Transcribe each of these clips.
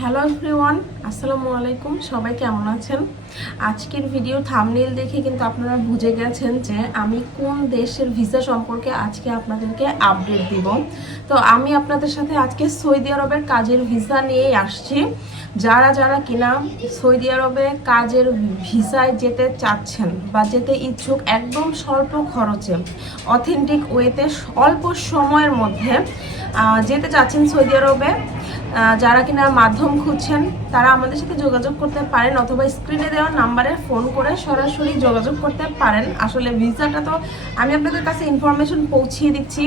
Hello everyone, আসসালামু আলাইকুম। সবাই কেমন আছেন? আজকের ভিডিও থাম্বনেইল দেখে কিন্তু আপনারা বুঝে গেছেন যে আমি কোন দেশের ভিসা সম্পর্কে আজকে আপনাদেরকে আপডেট দিব। তো আমি আপনাদের সাথে আজকে সৌদি আরবের কাজের ভিসা নিয়েই আসছি। যারা যারা কিনা সৌদি আরবে কাজের ভিসায় যেতে চাচ্ছেন বা যেতে ইচ্ছুক, একদম স্বল্প খরচে অথেন্টিক ওয়েতে অল্প সময়ের মধ্যে যেতে চাচ্ছেন সৌদি আরবে, যারা কিনা মাধ্যম খুঁজছেন তারা আমাদের সাথে যোগাযোগ করতে পারেন, অথবা স্ক্রিনে দেওয়া নাম্বারে ফোন করে সরাসরি যোগাযোগ করতে পারেন। আসলে ভিসাটা তো আমি আপনাদের কাছে ইনফরমেশন পৌঁছিয়ে দিচ্ছি,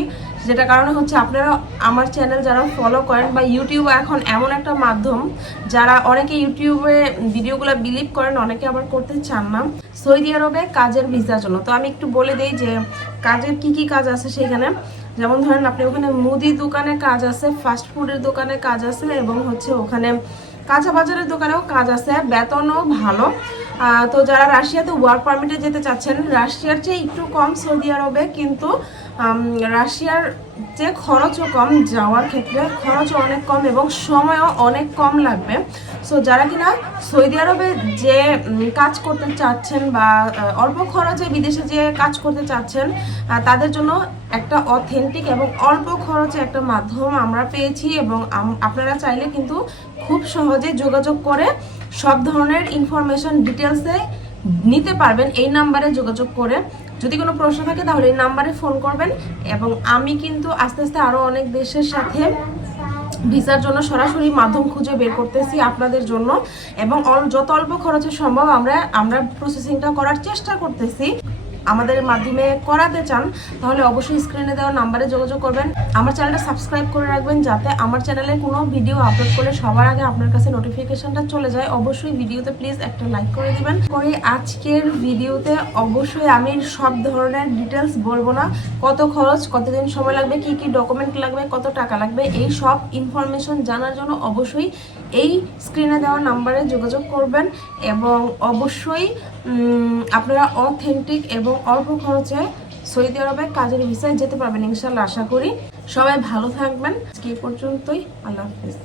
যেটা কারণে হচ্ছে আপনারা আমার চ্যানেল যারা ফলো করেন, বা ইউটিউব এখন এমন একটা মাধ্যম যারা অনেকে ইউটিউবে ভিডিওগুলো বিলিভ করেন, অনেকে আবার করতে চান না। সৌদি আরবে কাজের ভিসার জন্য তো আমি একটু বলে দিই যে কাজের কি কি কাজ আছে সেখানে। যেমন ধরেন আপনি ওখানে মুদি দোকানে কাজ আছে, ফাস্ট ফুডের দোকানে কাজ আছে, এবং হচ্ছে ওখানে কাঁচা বাজারের দোকানেও কাজ আছে, বেতনও ভালো। তো যারা রাশিয়াতে ওয়ার্ক পারমিটে যেতে চাচ্ছেন, রাশিয়ার চেয়ে একটু কম সৌদি আরবে, কিন্তু রাশিয়ার যে খরচও কম, যাওয়ার ক্ষেত্রে খরচও অনেক কম এবং সময়ও অনেক কম লাগবে। সো যারা কিনা সৌদি আরবে যে কাজ করতে চাচ্ছেন বা অল্প খরচে বিদেশে যে কাজ করতে চাচ্ছেন, তাদের জন্য একটা অথেন্টিক এবং অল্প খরচে একটা মাধ্যম আমরা পেয়েছি, এবং আপনারা চাইলে কিন্তু খুব সহজে যোগাযোগ করে সব ধরনের ইনফরমেশন ডিটেলসে নিতে পারবেন। এই নাম্বারে যোগাযোগ করে যদি কোনো প্রশ্ন থাকে তাহলে এই নাম্বারে ফোন করবেন। এবং আমি কিন্তু আস্তে আস্তে আরও অনেক দেশের সাথে ভিসার জন্য সরাসরি মাধ্যম খুঁজে বের করতেছি আপনাদের জন্য, এবং যত অল্প খরচে সম্ভব আমরা প্রসেসিংটা করার চেষ্টা করতেছি। আমাদের মাধ্যমে করাতে চান তাহলে অবশ্যই স্ক্রিনে দেওয়া নাম্বারে যোগাযোগ করবেন। আমার চ্যানেলটা সাবস্ক্রাইব করে রাখবেন, যাতে আমার চ্যানেলে কোনো ভিডিও আপলোড করলে সবার আগে আপনার কাছে নোটিফিকেশনটা চলে যায়। অবশ্যই ভিডিওতে প্লিজ একটা লাইক করে দিবেন। করে আজকের ভিডিওতে অবশ্যই আমি সব ধরনের ডিটেলস বলবো না, কত খরচ, কতদিন সময় লাগবে, কি কি ডকুমেন্ট লাগবে, কত টাকা লাগবে, এই সব ইনফরমেশন জানার জন্য অবশ্যই এই স্ক্রিনে দেওয়া নাম্বারে যোগাযোগ করবেন। এবং অবশ্যই আপনারা অথেন্টিক এবং অল্প খরচে সৌদি আরবে কাজের ভিসায় যেতে পারবেন ইনশাল্লাহ। আশা করি সবাই ভালো থাকবেন। আজকে এই পর্যন্তই। আল্লাহ হাফেজ।